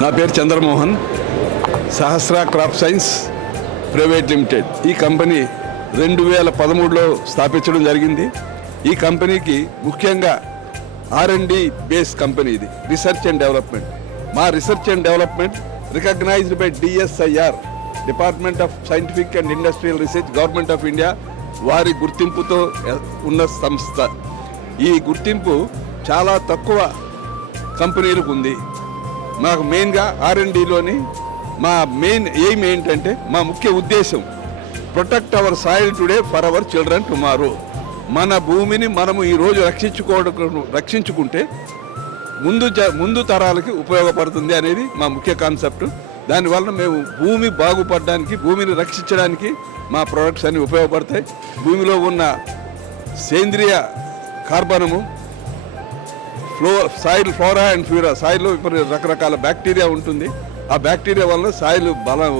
నా పేరు Chandramohan Sahasra crop science private limited. ఈ కంపెనీ రెండు వేల పదమూడులో స్థాపించడం జరిగింది. ఈ కంపెనీకి ముఖ్యంగా R and D base company ఇది రీసెర్చ్ అండ్ డెవలప్మెంట్. మా research and development recognised by DSIR department of scientific and industrial research government of India వారి గుర్తింపుతో ఉన్న సంస్థ. ఈ గుర్తింపు చాలా తక్కువ కంపెనీలకు ఉంది. మాకు మెయిన్గా ఆర్ఎండిలోని మా మెయిన్ ఎయిమ్ ఏంటంటే మా ముఖ్య ఉద్దేశం protect our soil today for our children tomorrow మన భూమిని మనము ఈరోజు రక్షించుకోవడం రక్షించుకుంటే ముందు జ- ముందు తరాలకి ఉపయోగపడుతుంది అనేది మా ముఖ్య కాన్సెప్ట్ దానివల్ల మేము భూమి బాగుపడడానికి భూమిని రక్షించడానికి మా ప్రొడక్ట్స్ అన్ని ఉపయోగపడతాయి. భూమిలో ఉన్న సేంద్రియ కార్బనము flow soil flora and fauna. సాయిల్లో ఇప్పుడు రకరకాల బ్యాక్టీరియా ఉంటుంది. ఆ బ్యాక్టీరియా వల్ల సాయిల్ బలం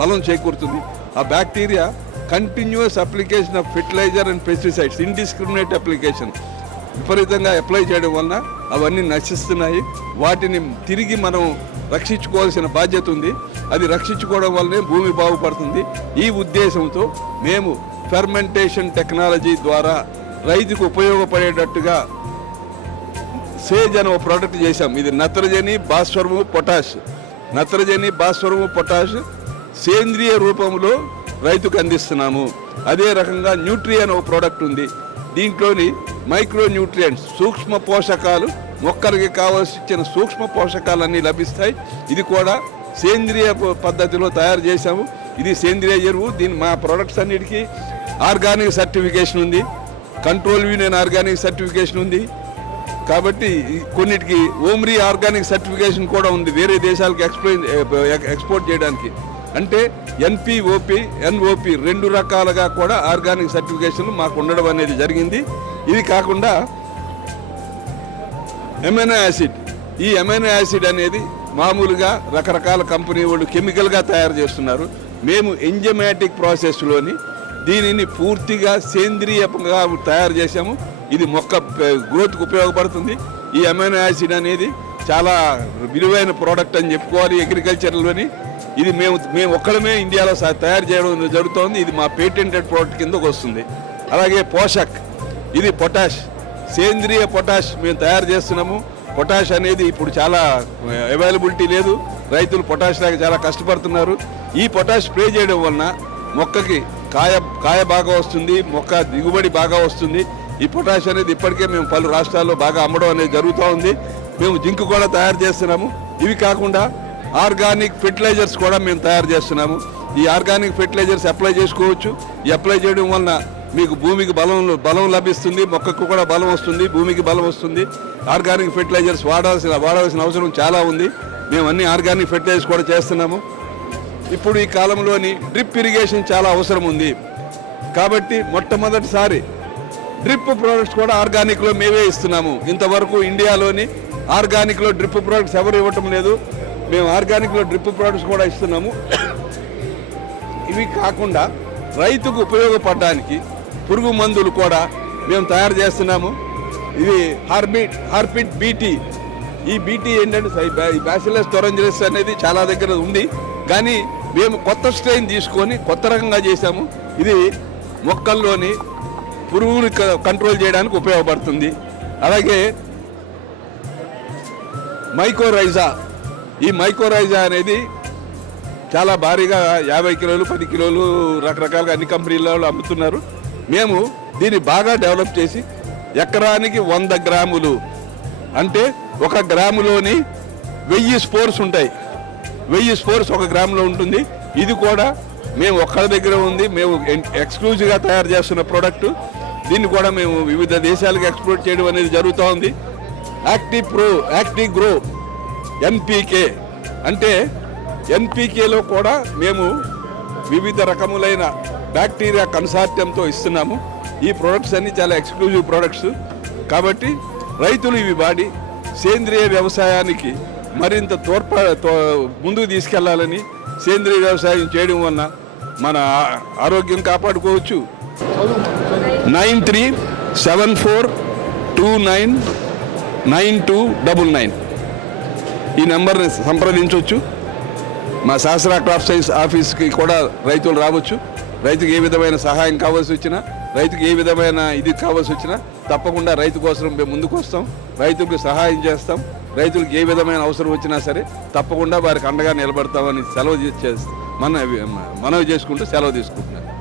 బలం చేకూరుతుంది. ఆ bacteria continuous application of fertiliser and pesticides indiscriminate application. విపరీతంగా అప్లై చేయడం వలన అవన్నీ నశిస్తున్నాయి. వాటిని తిరిగి మనం రక్షించుకోవాల్సిన బాధ్యత ఉంది. అది రక్షించుకోవడం వల్లనే భూమి బాగుపడుతుంది. ఈ ఉద్దేశంతో మేము ఫెర్మెంటేషన్ టెక్నాలజీ ద్వారా రైతుకు ఉపయోగపడేటట్టుగా సేజ్ అని ఒక ప్రోడక్ట్ చేశాం. ఇది నత్రజని భాస్వరము పొటాష్. నత్రజని భాస్వరము పొటాష్ సేంద్రియ రూపంలో రైతుకు అందిస్తున్నాము. అదే రకంగా న్యూట్రీ అనే ఒక ప్రోడక్ట్ ఉంది. దీంట్లోని మైక్రో న్యూట్రియంట్స్ సూక్ష్మ పోషకాలు మొక్కలకి కావాల్సిన సూక్ష్మ పోషకాలన్నీ లభిస్తాయి. ఇది కూడా సేంద్రియ పద్ధతిలో తయారు చేశాము. ఇది సేంద్రియ ఎరువు. దీని మా ప్రొడక్ట్స్ అన్నిటికీ ఆర్గానిక్ సర్టిఫికేషన్ ఉంది. కంట్రోల్ యూనియన్ ఆర్గానిక్ సర్టిఫికేషన్ ఉంది. కాబట్టి కొన్నిటికి ఓమ్రీ ఆర్గానిక్ సర్టిఫికేషన్ కూడా ఉంది వేరే దేశాలకు ఎక్స్ప్లెయిన్ ఎక్స్పోర్ట్ చేయడానికి. అంటే ఎన్పిఓపి ఎన్ఓపి రెండు రకాలుగా కూడా ఆర్గానిక్ సర్టిఫికేషన్ మాకు ఉండడం అనేది జరిగింది. ఇది కాకుండా ఎమైనో యాసిడ్. ఈ ఎమైనో యాసిడ్ అనేది మామూలుగా రకరకాల కంపెనీ వాళ్ళు కెమికల్గా తయారు చేస్తున్నారు. మేము ఎంజమాటిక్ ప్రాసెస్లోని దీనిని పూర్తిగా సేంద్రియంగా తయారు చేసాము ఇది మొక్క గ్రోత్కు ఉపయోగపడుతుంది. ఈ అమైనో యాసిడ్ అనేది చాలా విలువైన ప్రోడక్ట్ అని చెప్పుకోవాలి అగ్రికల్చర్లోని ఇది మేము మేము ఒక్కడమే ఇండియాలో తయారు చేయడం జరుగుతోంది. ఇది మా పేటెంటెడ్ ప్రోడక్ట్ కిందకు వస్తుంది. అలాగే పోషక్ ఇది పొటాష్ సేంద్రియ పొటాష్ మేము తయారు చేస్తున్నాము. పొటాష్ అనేది ఇప్పుడు చాలా అవైలబిలిటీ లేదు. రైతులు పొటాష్ లాగా చాలా కష్టపడుతున్నారు. ఈ పొటాష్ స్ప్రే చేయడం వలన మొక్కకి కాయ కాయ బాగా వస్తుంది. మొక్క దిగుబడి బాగా వస్తుంది. ఈ పొటాష్ అనేది ఇప్పటికే మేము పలు రాష్ట్రాల్లో బాగా అమ్మడం అనేది జరుగుతూ ఉంది. మేము జింక్ కూడా తయారు చేస్తున్నాము. ఇవి కాకుండా ఆర్గానిక్ ఫెర్టిలైజర్స్ కూడా మేము తయారు చేస్తున్నాము. ఈ ఆర్గానిక్ ఫెర్టిలైజర్స్ అప్లై చేసుకోవచ్చు. ఈ అప్లై చేయడం వలన మీకు భూమికి బలం బలం లభిస్తుంది. మొక్కకు కూడా బలం వస్తుంది. భూమికి బలం వస్తుంది. ఆర్గానిక్ ఫెర్టిలైజర్స్ వాడాల్సిన వాడాల్సిన అవసరం చాలా ఉంది. మేము అన్ని ఆర్గానిక్ ఫెర్టిలైజర్స్ కూడా చేస్తున్నాము. ఇప్పుడు ఈ కాలంలోని డ్రిప్ ఇరిగేషన్ చాలా అవసరం ఉంది. కాబట్టి మొట్టమొదటిసారి డ్రిప్ ప్రోడక్ట్స్ కూడా ఆర్గానిక్లో మేమే ఇస్తున్నాము. ఇంతవరకు ఇండియాలోని ఆర్గానిక్లో డ్రిప్ ప్రోడక్ట్స్ ఎవరు ఇవ్వటం లేదు. మేము ఆర్గానిక్లో డ్రిప్ ప్రోడక్ట్స్ కూడా ఇస్తున్నాము. ఇవి కాకుండా రైతుకు ఉపయోగపడడానికి పురుగు మందులు కూడా మేము తయారు చేస్తున్నాము. ఇది హార్బిట్ హార్పిట్ బీటీ. ఈ బీటీ ఏంటంటే సై- బ్యాసిలస్ టొరంజలిస్ అనేది చాలా దగ్గర ఉంది. కానీ మేము కొత్త స్ట్రెయిన్ తీసుకొని కొత్త రకంగా చేశాము. ఇది మొక్కల్లోని పురుగుని కంట్రోల్ చేయడానికి ఉపయోగపడుతుంది. అలాగే మైకోరైజా. ఈ మైకోరైజా అనేది చాలా భారీగా యాభై కిలోలు పది కిలోలు రకరకాలుగా అన్ని కంపెనీలలో అమ్ముతున్నారు. మేము దీన్ని బాగా డెవలప్ చేసి ఎకరానికి వంద గ్రాములు అంటే ఒక గ్రాములోని వెయ్యి స్పోర్స్ ఉంటాయి. వెయ్యి స్పోర్స్ ఒక గ్రాములో ఉంటుంది. ఇది కూడా మేము ఒక్కళ్ళ దగ్గర ఉంది. మేము ఎక్స్క్లూజివ్గా తయారు చేస్తున్న ప్రోడక్ట్ దీన్ని కూడా మేము వివిధ దేశాలకు ఎక్స్పోర్ట్ చేయడం అనేది జరుగుతూ ఉంది. Active pro active grow NPK అంటే ఎన్పికేలో కూడా మేము వివిధ రకములైన బ్యాక్టీరియా కన్సార్టియంతో ఇస్తున్నాము. ఈ ప్రోడక్ట్స్ అన్ని చాలా ఎక్స్క్లూజివ్ ప్రోడక్ట్స్ కాబట్టి రైతులు ఇవి వాడి సేంద్రియ వ్యవసాయానికి మరింత తోడ్ప తో- ముందుకు తీసుకెళ్ళాలని సేంద్రియ వ్యవసాయం చేయడం వలన మన ఆరోగ్యం కాపాడుకోవచ్చు. Nine three seven four two nine nine two double nine. ఈ నెంబర్ని సంప్రదించవచ్చు. మా శాస్త్ర క్రాప్ సైన్స్ ఆఫీస్కి కూడా రైతులు రావచ్చు. రైతుకి ఏ విధమైన సహాయం కావాల్సి వచ్చినా రైతుకి ఏ విధమైన ఇది కావాల్సి వచ్చినా తప్పకుండా రైతు కోసం మేము ముందుకు వస్తాం. రైతులకు సహాయం చేస్తాం. రైతులకు ఏ విధమైన అవసరం వచ్చినా సరే తప్పకుండా వారికి అండగా నిలబడతామని సెలవు చేస్తాం మన మనవి చేసుకుంటూ సెలవు తీసుకుంటున్నాను